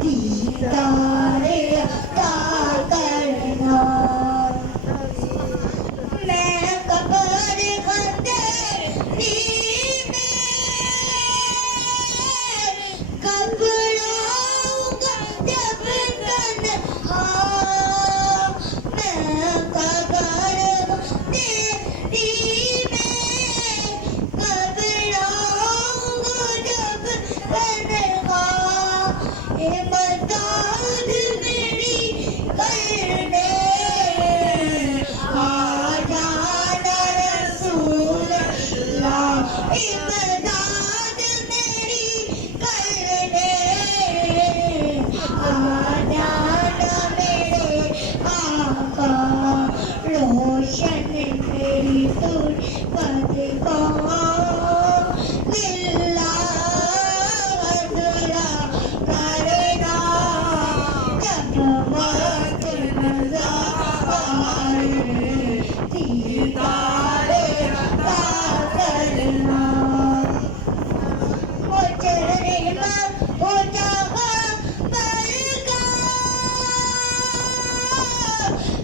दीदारे अता करना। मैं कब्र खंदेरी में घबराऊंगा जब तन्हा। मैं कब्र खंदेरी में घबराऊंगा जब तन्हा। मदद मेरी करने आ जाना रसूल अल्लाह। मदद मेरी करने आ जाना मेरे आका। रोशन मेरी तुरबत को लिल्लाह अज़ला करना। जब वक्त नज़र आए दीदारे अता करना। वो चेहरे में हो जहाँ पर का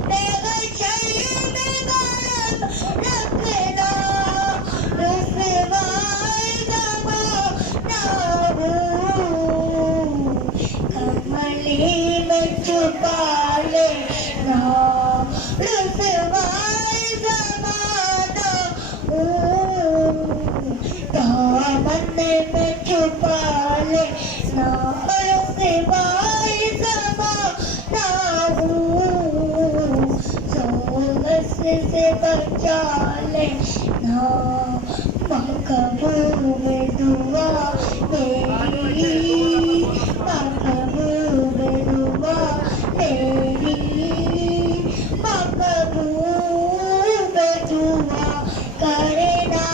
बेगशर में गरम रखना। रुसवाई ज़माना हो कमली में छुपा लेना। रुसवाई ज़माना हो दामन में छुपा लेना। रुसवाई ज़माना हो सोगस से बचा लेना। महबूब दुआ मेरी, महबूब दुआ मेरी, महबूब दुआ करना।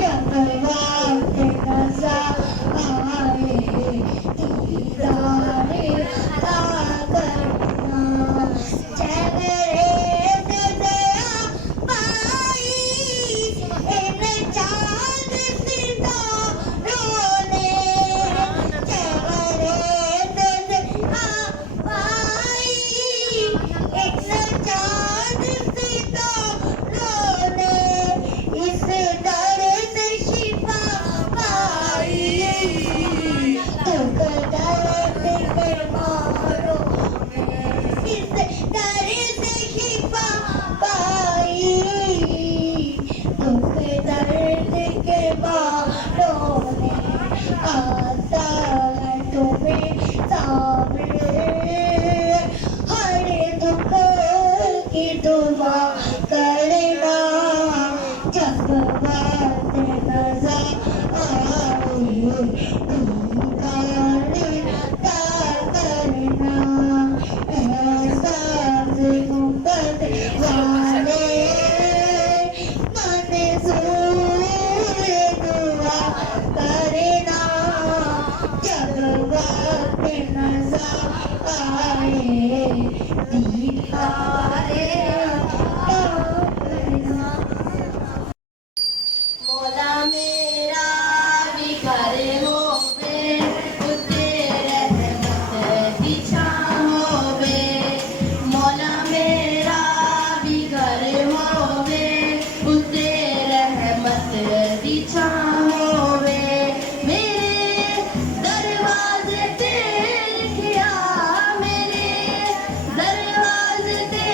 जब वक्त नज़र आए दीदारे अता करना। चेहरे से दया पाई इन चाँद सितारों ने। चेहरे से दया पाई इन चाँद सितारों ने। इस दर्द से शिफा पाई दुख दर्द के मारों में। इस दर्द से शिफा पाई दुख दर्द के मारों में। आता है तुम्हें सामने हर दुख की दुआ करना। जब वक्त नज़र आए दीदारे अता करना। एहसास गुंबद वाले मंसूर दुआ करना। जब वक्त नज़र आए दीदारे अता करना। मौला मेरा भी घर होवे उते रहमत दी छां होवे। मौला मेरा भी घर होवे उते रहमत दी छां होवे। मेरे दरवाजे ते लिखिया, मेरे दरवाजे ते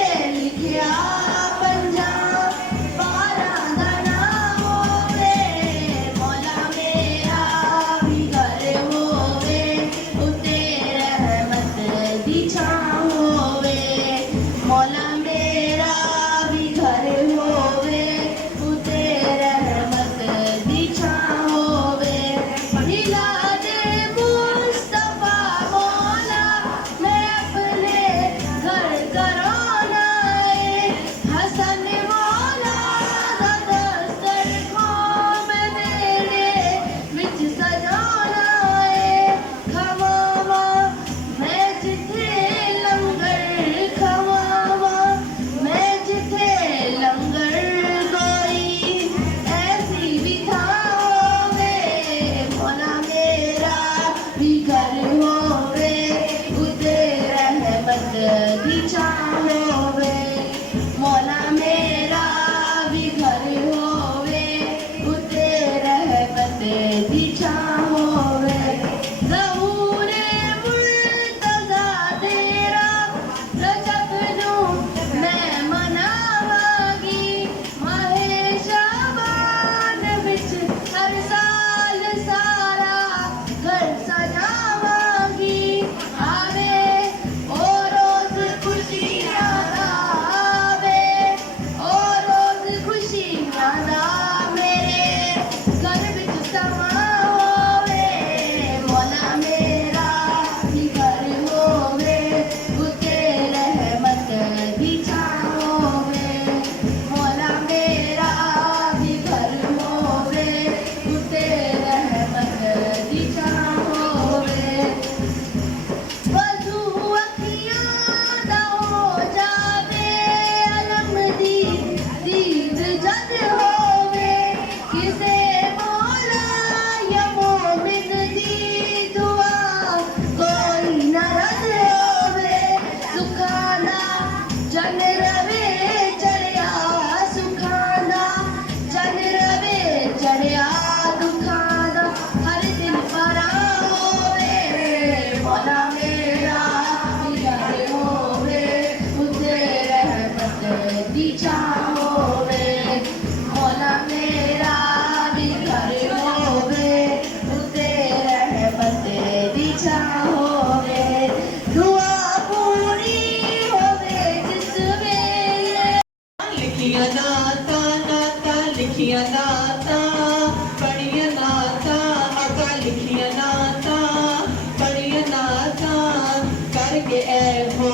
करके हो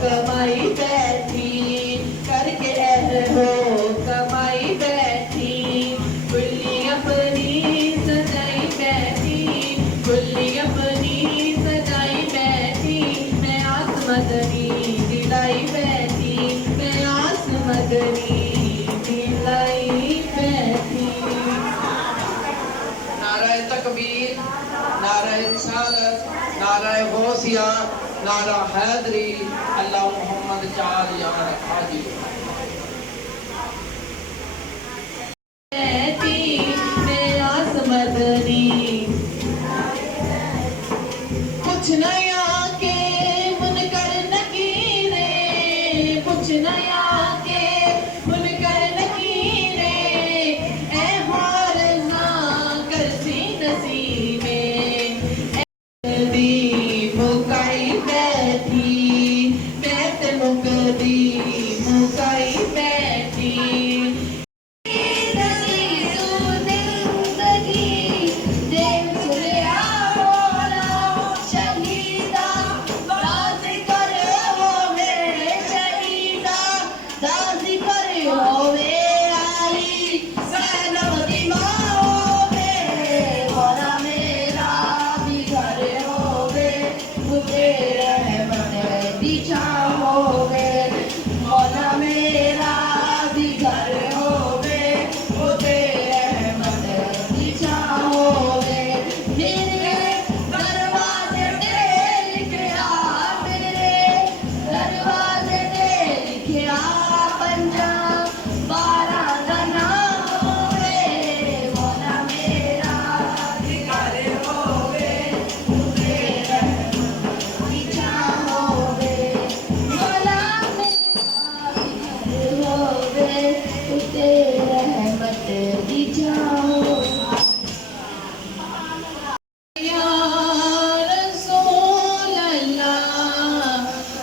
कमाई बैठी, करके हो कमाई बैठी, कुल्ली अपनी सजाई बैठी, कुल्ली अपनी सजाई बैठी, मैं आस मदनी दिलाई बैठी, मैं आस मदनी दिलाई बैठी। नारा तकबीर, नारा रिसालत, नारा गौसिया, नारा हैदरी, अल्लाह मोहम्मद चार यार हाजी। मैं आस मदनी कुछ नया के मुनकर नकीरे, कुछ नया के मुनकर नकीरे, ए हारना करसी नसीबे, दी मुकाई बैठी, बैत मुकदी मुकाई बैठी।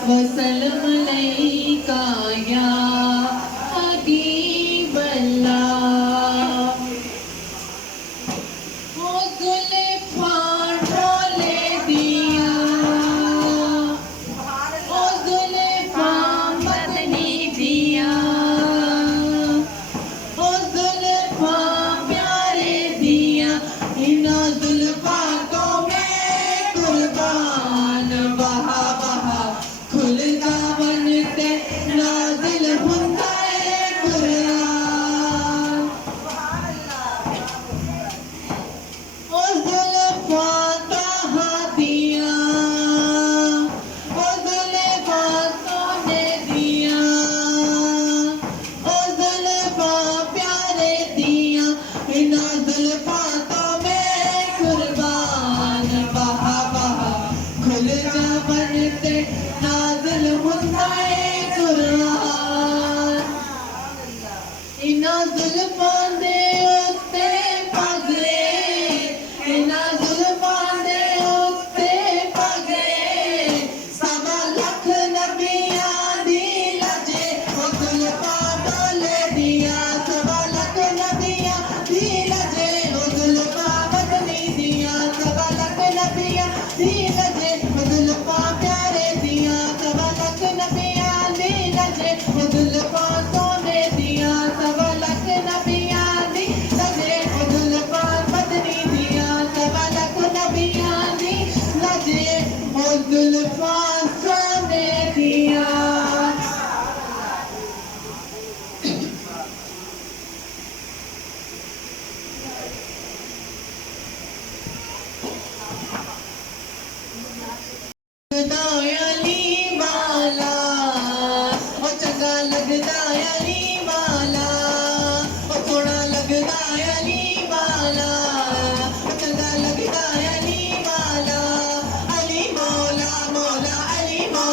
वसल्लम अलैका या हबीब अल्लाह। ओ जुल्फ़ा ढोले दिया, ओ जुल्फ़ा मदनी दिया, ओ जुल्फ़ा प्यारे दिया, इना जुल्फ़ा को मैं कुर्बान बहा बहा खुलता बनते नाज़िल होता है कुरान। ओ जुल्फ़ा कहाँ दिया, ओ जुल्फ़ा तूने दिया, ओ जुल्फ़ा प्यारे दिया, इना जुल्फ़ा तो मैं कुर्बान बहा बहा खुलता बनते नाज़िल होता है कुरान। इना जुल्फ़ां दे उत्ते पगले, इना जुल्फ़ां दे उत्ते पगले, सवा लख नबियां दी लजे, ओ जुल्फ़ां डोले दिया, सवा लख नबियां दी लजे, ओ जुल्फ़ां मदनी दिया, सवा लख नबियां दी लजे, ओ जुल्फ़ां प्यारे दिया, सवा लख नबियां दी लजे, ओ जुल्फ़ां सोने दिया, सवा लख नबियां दी लजे, ओ जुल्फ़ां मदनी दिया, सवा लख नबियां दी लजे, ओ जुल्फ़ां सोने दिया। लगदा अली वाला, ओ चंगा लगदा अली वाला, ओ थोड़ा लगदा अली वाला, ओ चंगा लगदा अली वाला, अली मौला मौला अली मौला।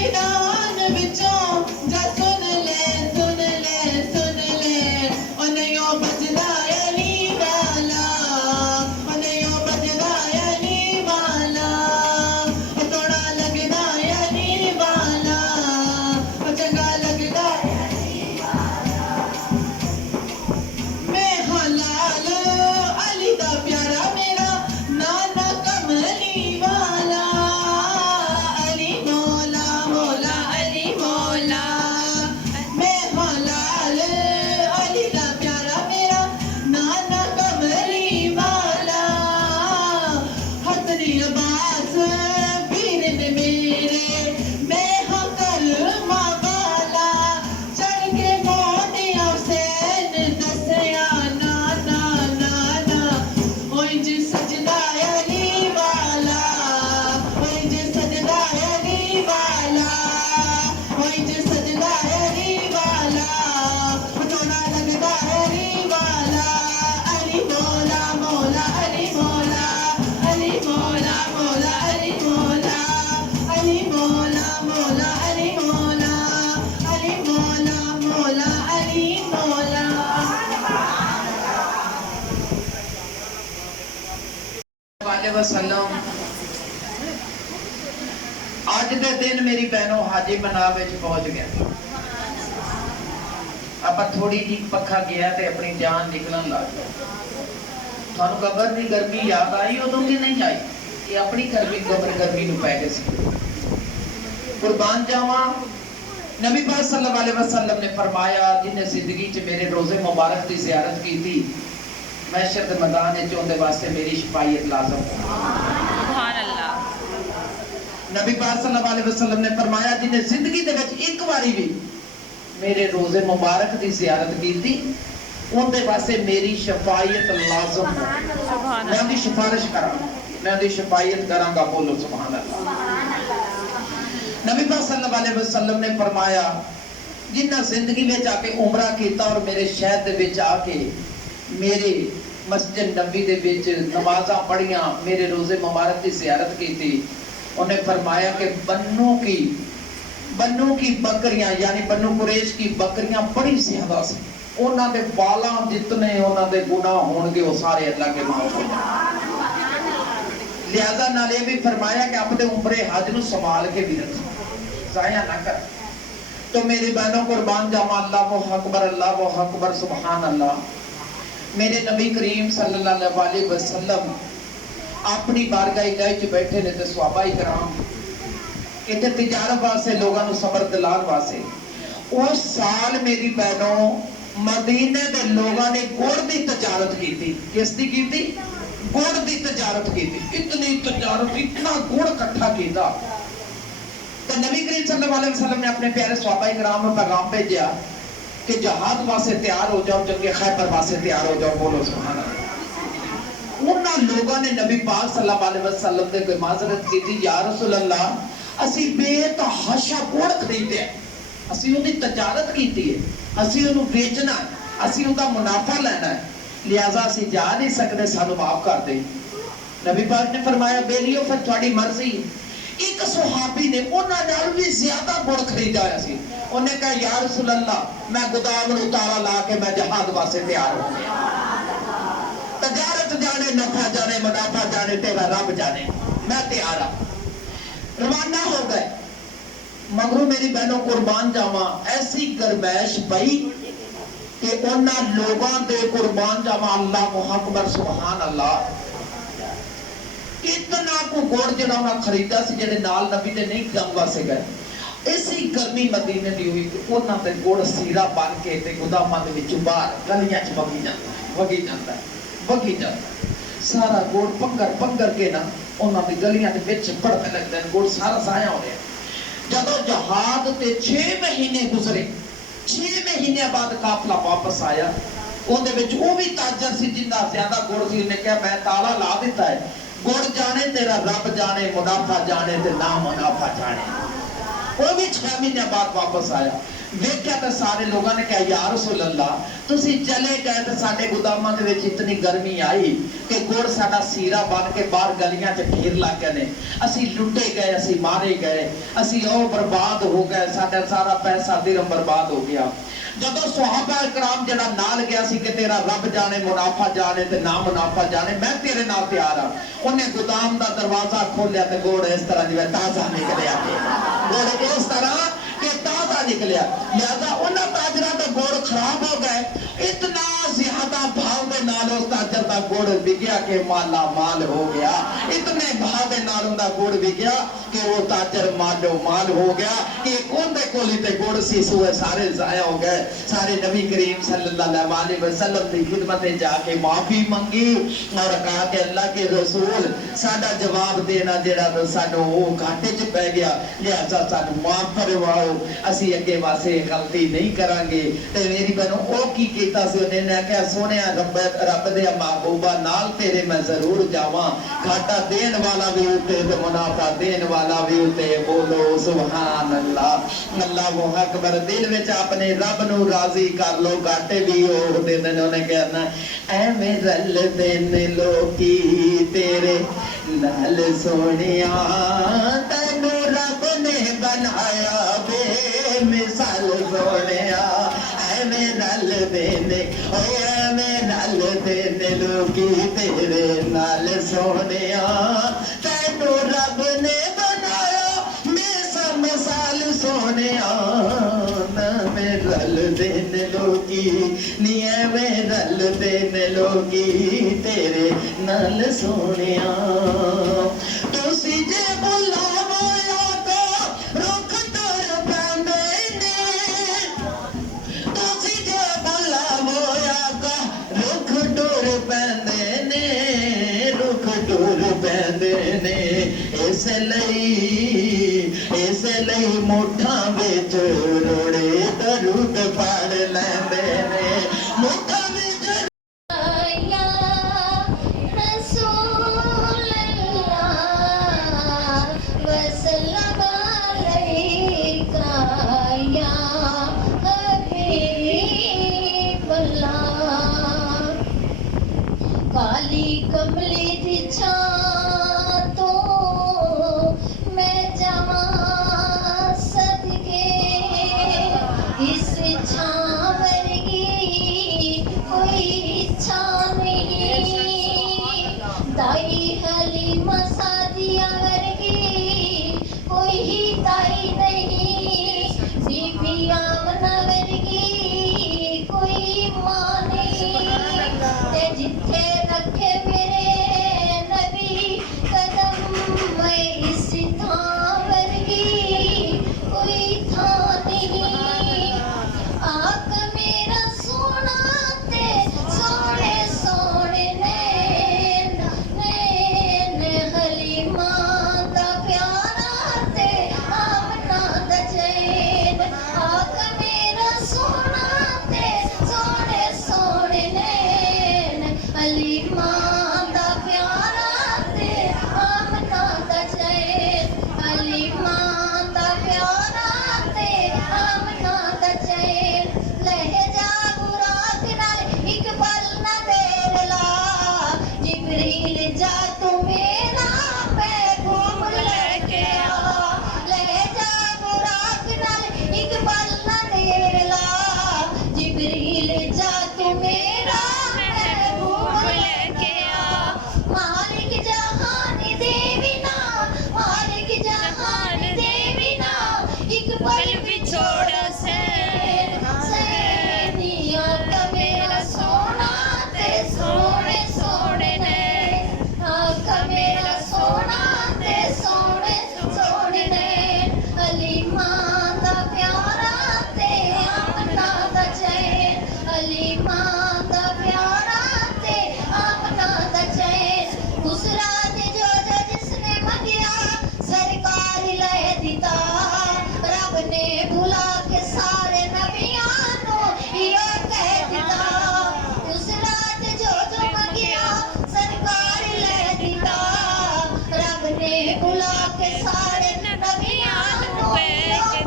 मैदान विचों जा सुन ले सुन ले सुन ले ओ नहीं ओ बजदा अली वाला ओ नहीं ओ बजदा अली वाला ओ थोड़ा लगदा अली वाला ओ चंगा लगदा मैं हलाल अली दा प्यारा मेरा नाना कमली वाला अली मौला मौला अली मौला मैं हलाल अली दा प्यारा मेरा नाना कमली वाला हसनी अब्बास पीर ने मेरे मैं हाँ कलमा वाला चढ़ के मोटिया हुसैन दसया नाना नाना ओए जी सजदा अली वाला ओए जी सजदा अली वाला ओए जी सजदा अली वाला थोड़ा लगदा अली वाला अली मौला मौला अली मौला अली मौला मौला अली मौला अली मौला मौला अली मौला अली मौला मौला अली मौला वाले वसल्लम आज दे दिन मेरी बहनों हाजी मनाब विच पहुंच गया ਆਪਾਂ थोड़ी जी पखा गया ते अपनी जान निकलन लग गई थानू कबर दी गर्मी याद आई उदों की नहीं आई ये अपनी कबर गर्मी नू पै गई सी कुर्बान जावा नबी पाक सल्लल्लाहु अलैहि वसल्लम ने फरमाया जिन्हें जिंदगी च मेरे रोजे मुबारक की ज़ियारत की थी महशर दे मैदान विच उनदे वास्ते मेरी शफायत लाज़िम सुभान अल्लाह। नबी पाक सल्लल्लाहु अलैहि वसल्लम ने फरमाया जिन्हें जिंदगी दे विच एक बारी भी मेरे रोजे मुबारक की ज़ियारत की थी उनदे वास्ते मेरी शफायत लाज़िम है मैं उनकी सिफारिश करा मैं उनकी शफायत करांगा बोलो सुभान अल्लाह। नबी पाक सल्लल्लाहु अलैहि वसल्लम ने फरमाया जिन्ना जिंदगी में आके उमरा कीता और मेरे शहर दे विच आके मेरे मस्जिद नबी दे विच नमाज़ां पढ़ियां मेरे रोजे मुबारक की ज़ियारत की थी उन्हें फरमाया कि बन्नू की बकरियां यानी बन्नू कुरैश की बकरियां बड़ी ज्यादा सी उन्हां दे बालां जितने उन्हां दे गुनाह होणगे वो सारे अल्लाह के माफ हो जाणगे लिहाजा नाल ये भी फरमाया कि अपने उम्रे हज नू संभाल के भी रख जाया ना कर तो मेरी बहनों कुर्बान जावा अल्लाह अकबर सुभान अल्लाह मेरे नबी करीम सल्लल्लाहु अलैहि वसल्लम अपनी बारगाह इलाही च बैठे ने ते सहाबा इकराम इत्थे तिजारत वास्ते लोगों को सबर दिलान वास्ते उस साल मेरी बहनों मदीने दे लोगों ने गुड़ की तजारत की थी किसकी की थी गुड़ की तजारत की थी इतनी तजारत इतना गुड़ इकट्ठा किया तो नबी करीम सल्लल्लाहु अलैहि वसल्लम ने अपने प्यारे सहाबा इकराम को पैगाम भेजा कि जहाद वास्ते तैयार हो जाओ जंगे खैबर वास्ते तैयार हो जाओ बोलो सुभान अल्लाह। उन्हां लोगों ने नबी पाक सल्लल्लाहु अलैहि वसल्लम दे कोई माजरत की थी या रसूल अल्लाह असी बेतहाशा गुड़ खरीदे असी उनकी तजारत की है असी उन्हें बेचना असी उनका मुनाफा लेना है लिहाजा असी जा नहीं सकते सानू माफ कर दे नबी पाक ने फरमाया बेलियो फिर थोड़ी मर्जी एक सहाबी ने उन्हां नाल भी ज्यादा गुड़ खरीदा होया सी उन्हें कहा या रसूल अल्लाह मैं गोदाम नूं ताला ला के मैं जहाद वास्ते तैयार हो गया तजारत जाने नफा जाने मुनाफा जाने तेरा रब जाने मैं तैयार हां रवाना हो गए मगरू मेरी बहनों कुर्बान जावा ऐसी गरमैश पई कि उन्हां लोगों दे कुर्बान जावा अल्लाह अकबर सुभान अल्लाह इतना को गुड़ जड़ा उन्हें खरीदा सी जेडे नाल नबी दे नहीं जंग वास्ते गए इसी गर्मी मदीने दी हुई उन्हां दे गुड़ सीरा बन के ते गोदामां दे विच बाहर गलियां च वगी जाता है सारा गुड़ पंगर के ना उन्हां दी गलियां दे विच पड़ते लगदे ने गुड़ सारा जाया हो रहा जदों जहाद ते 6 महीने गुजरे 6 महीने बाद काफला वापस आया उहदे विच वो भी ताजर सी जिन्ना ज्यादा गुड़ सी उन्हें कहा मैं ताला ला दिता है गुड़ जाने तेरा रब जाने मुनाफा जाने ते ना मुनाफा जाने वो भी 6 महीने बाद वापस आया। देखा तो सारे लोगों ने कहा या रसूल अल्लाह तुसी चले गए तो साडे गोदामां दे विच इतनी गर्मी आई कि गुड़ साडा सीरा बन के बाहर गलियां च ढेर लग गए ने, असी लुटे गए, असी मारे गए, असी ओ बर्बाद हो गए, साडा सारा पैसा दिरहम बर्बाद हो गया। जदों सहाबा कराम जड़ा नाल गया सी कि तेरा रब जाने मुनाफा जाने ते ना मुनाफा जाने, मैं तेरे नाल तैयार हां, उन्हें गोदाम दा दरवाजा खोलिया ते गुड़ इस तरह जिवें ताजा निकलिया, गुड़ इस तरह कि ताजा निकलिया। लिहाजा उन्हां ताजरां दा गुड़ खराब हो गए, इतना ज्यादा भाव दे नाल उस ताजर दा गुड़ विकिया कि माला माल हो गया। इतने भाव दे नाल उनदा गुड़ विकिया कि वो ताजर मालो माल हो गया कि उनदे कोल ते गुड़ सी सूए सारे जाया हो गए। सारे नबी करीम सल्लल्लाहु अलैहि वसल्लम की खिदमत में जाके माफी मंगी और कहा कि अल्लाह के रसूल साडा जवाब देना जेड़ा तो साडो वो घाटे च पै गया, लिहाजा सानू माफ करवाओ, असी अगे वास्ते गलती नहीं करांगे। ते मेरी बहनों ओ की कीता सी, उन्हें कहा सोने रब दे महबूबा नाल तेरे मैं जरूर जावां, घाटा देन वाला भी उते ते मुनाफा देन वाला भी उते, बोलो सुभान अल्लाह, अल्लाहु अकबर। दिल विच अपने रब नू राजी कर लो, घाटे भी हो दे देने। उन्हें कहना ऐवें रल देन लोकी तेरे नाल सोनिया, तैनू रब ने बनाया बेमिसाल सोनिया, ऐवें रल देने ओ ऐवें रल देने लोकी तेरे नाल सोनिया, तैनू रब ने बनाया बेमिसाल सोनिया, में रल देन लोगी नी ऐवें रल देन लोगी तेरे नाल सोनिया। तुसी जे बुलावो आका रुख तुर पैंदे ने, तुसी जे बुलावो आका रुख तुर पैंदे ने, रुख तुर पैंदे ने। इस लई मुठा विच रोड़े दरूद पढ़ लैंदे ने, मुठा विच या रसूल अल्लाह वसल्लम अलैका या हबीब अल्लाह। काली कमली दी छां तो मैं जावां सदके, इस छां वर्गी कोई छां नहीं, दाई हलीमा सादिया वर्गी कोई दाई नहीं, बीबी आमना वर्गी कोई मां नहीं, ते जिथे रखे मेरे नबी कदम मैं इस थां वर्गी कोई थां नहीं। आका मेरा सोना ते सोने सोने नैन, नैन हलीमा दा प्यारा ते आमना दा चैन, आका मेरा सोना ते सोने सोने नैन, हलीमा दा प्यारा ते आमना दा चैन, हलीमा दा प्यारा ते आमना दा चैन। लहजा बुराक नाल इक पल ना देर ला, जिब्रील जा तू मेरा पैगंब लेके आ, लहजा बुराक नाल इक पल ना देर ला, जिब्रील जा तू मेरा पैगंब लेके आ। मालिक जहान दे बिना, मालिक जहान दे बिना एक पल भी छोड़ा सैन, सैनिया का मेरा सोना ते सोने सोने ने, आका मेरा सोना ते सोने सोने ने, हलीमा दा प्यारा ते आमना दा चैन, हलीमा दा प्यारा ते आमना दा चैन। उस रात जो जिसने मंगिया सरकार ले दिता, रब ने बुला के सारे नबियां नू यो कह दिता। उस रात जो मंगिया सरकार ले दिता, रब ने बुला के सारे नबियां नू यो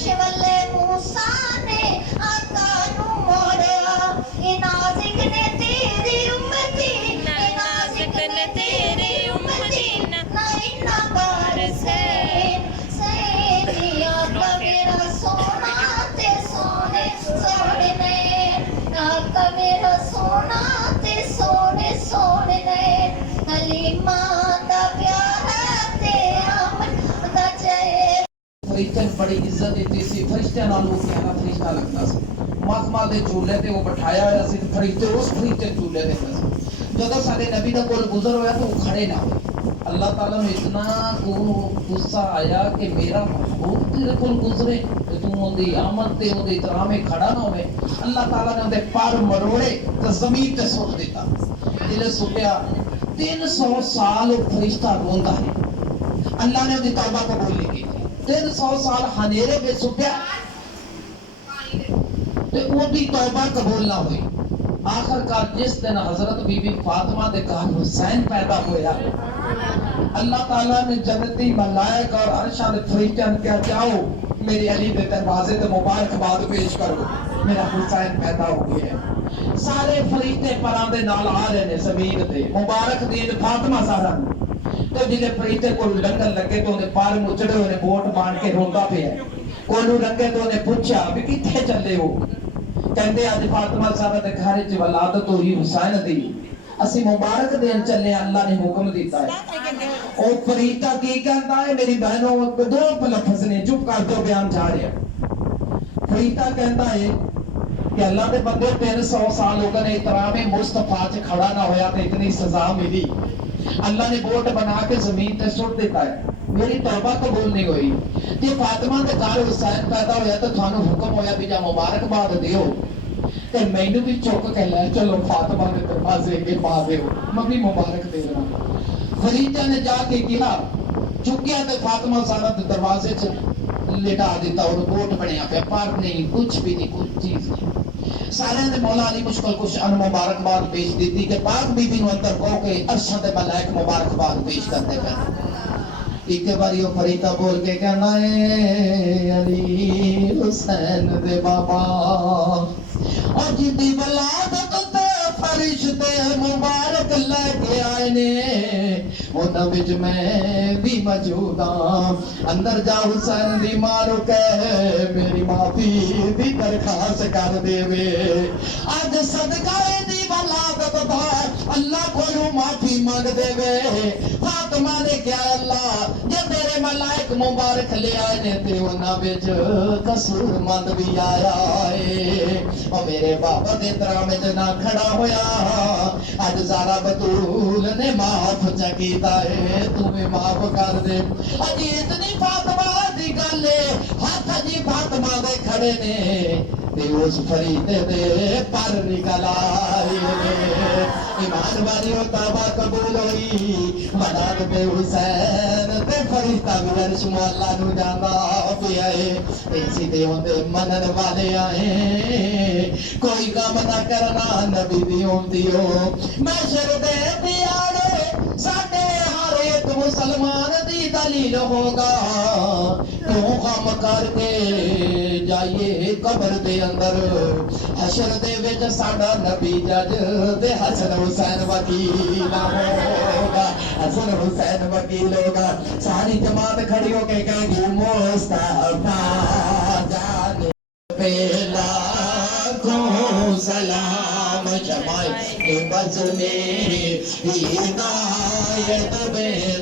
अर्श वाले मूसा ने आका नू मोड़िया ए नाज़िक ने तेरी उम्मती ए नाज़िक ने तेरी उम्मती ना इन्ना बार से आका मेरा सोना ते सोने सोने ने आका मेरा सोना ते सोने सोने ने हलीमा दा प्यारा ते अमन दा चेहरा फरिश्ते ने बड़ी इज्जत दी सी फरिश्ते नाल वो प्यारा फरिश्ता लगता सी मातमा दे चूल्हे ते वो बिठाया होया सी फरिश्ते उस फरिश्ते चूल्हे ते सी जदों साडे नबी दा कोल गुजर होया तो वो खड़े ना होए अल्लाह ताला ने इतना को गुस्सा आया कि मेरा महबूब तेरे कोल गुजरे ते तू ओदी आमद ते ओदी इतराम में खड़ा ना होवे अल्लाह ताला ने ओदे पर मरोड़े ते जमीन ते सुट दिता जिले सुटिया 300 साल वो फरिश्ता रोंदा है अल्लाह ने ओदी तौबा कबूल नहीं की 300 साल हनेरे में सुटिया ते ओदी तौबा कबूल ना हुई आखिरकार जिस दिन हजरत बीबी फातिमा दे घर हुसैन पैदा होया अल्लाह ताला ने जन्नती मलाइक और अर्श वाले फरिश्ते ने कहा जाओ मेरे अली दे दरवाजे ते मुबारकबाद पेश करो मेरा हुसैन पैदा हो गया है सारे फरिश्ते परां दे नाल आ रहे ने ज़मीन ते मुबारक दीन फातिमा ज़हरा तो जिले फरिश्ते को लंगन लगे तो उन्हें पार मुचड़े होने बोट बांध के रोंदा पिया कोलू लंगे तो उन्हें पूछा भी किथे चले हो कहंदे अज फातिमा ज़हरा दे घर च वलादत हुई हुसैन दी असि मुबारक देन चले अल्लाह ने हुक्म दिता है ओ फरीदा की कहता है मेरी बहनों दो लफ्ज ने चुप कर दो बयान जा रहा फरीदा कहता है कि अल्लाह के बंदे 300 साल हो गए इतराम मुस्तफा च खड़ा ना होया तो इतनी सजा मिली अल्लाह ने बोट बना के जमीन पे सुट देता है मेरी तौबा कबूल नहीं हुई जे फातिमा के घर हुसैन पैदा होया तो थानू हुक्म होया भी जा मुबारकबाद दियो ते मैनू भी चुक के ले चलो फातिमा के दरवाजे के पा दियो मैं भी मुबारक दे रहा फरीदा ने जाके कहा चुकिया ते फातिमा ज़हरा के दरवाजे च लिटा दिता और बोट बनया पे पर नहीं कुछ भी नहीं कुछ चीज नहीं सारे ने मौला अली मुश्किल कुछ अन मुबारकबाद पेश दी थी कि पाक बीबी नु अंदर को के अर्श ते मलाइक मुबारकबाद पेश करते पे एक बारी वो फरीदा बोल के कहना है अली हुसैन दे बाबा और जिंदी वलादत ते फरिश्ते मुबारक लेके आए ने उन्हां विच मैं भी मौजूद हां अंदर जा हुसैन दी मां नु कह मेरी माफी दी दरखास्त कर देवे अज सदका दी वलादत दा अल्लाह कोलों माफी मांग देवे फातिमा ने क्या अल्लाह जे तेरे मलाइक मुबारक ले आए ने ते उन्हां विच कसूरमंद भी आया है ओ मेरे बाबा दे दरा में जना खड़ा होया अज ज़हरा बतूल ने माफ कीता है तू भी माफ कर दे अजी इतनी फातिमा दी गल हाथ जी फातिमा दे खड़े ने ते उस फरीदे दे पर निकल आए ईमान वाली तौबा कबूल हुई मदद ते हुसैन ते फरिश्ता भी अर्श मौला नु जांदा पिया है इसी दे होंदे मनन वाले आए कोई गम ना करना नबी दी होंदी हो महशर दे दियाड़े साडे हर एक मुसलमान दी दलील होगा क्यों गम करके जाइए कब्र दे अंदर हशर दे विच साडा नबी जज ते हसन हुसैन वकील होगा हसन हुसैन वकील होगा सारी जमात खड़ी होके कहेगी मुस्तफा जाने पे लाखों सलाम जमाए बज़ में हिदायत में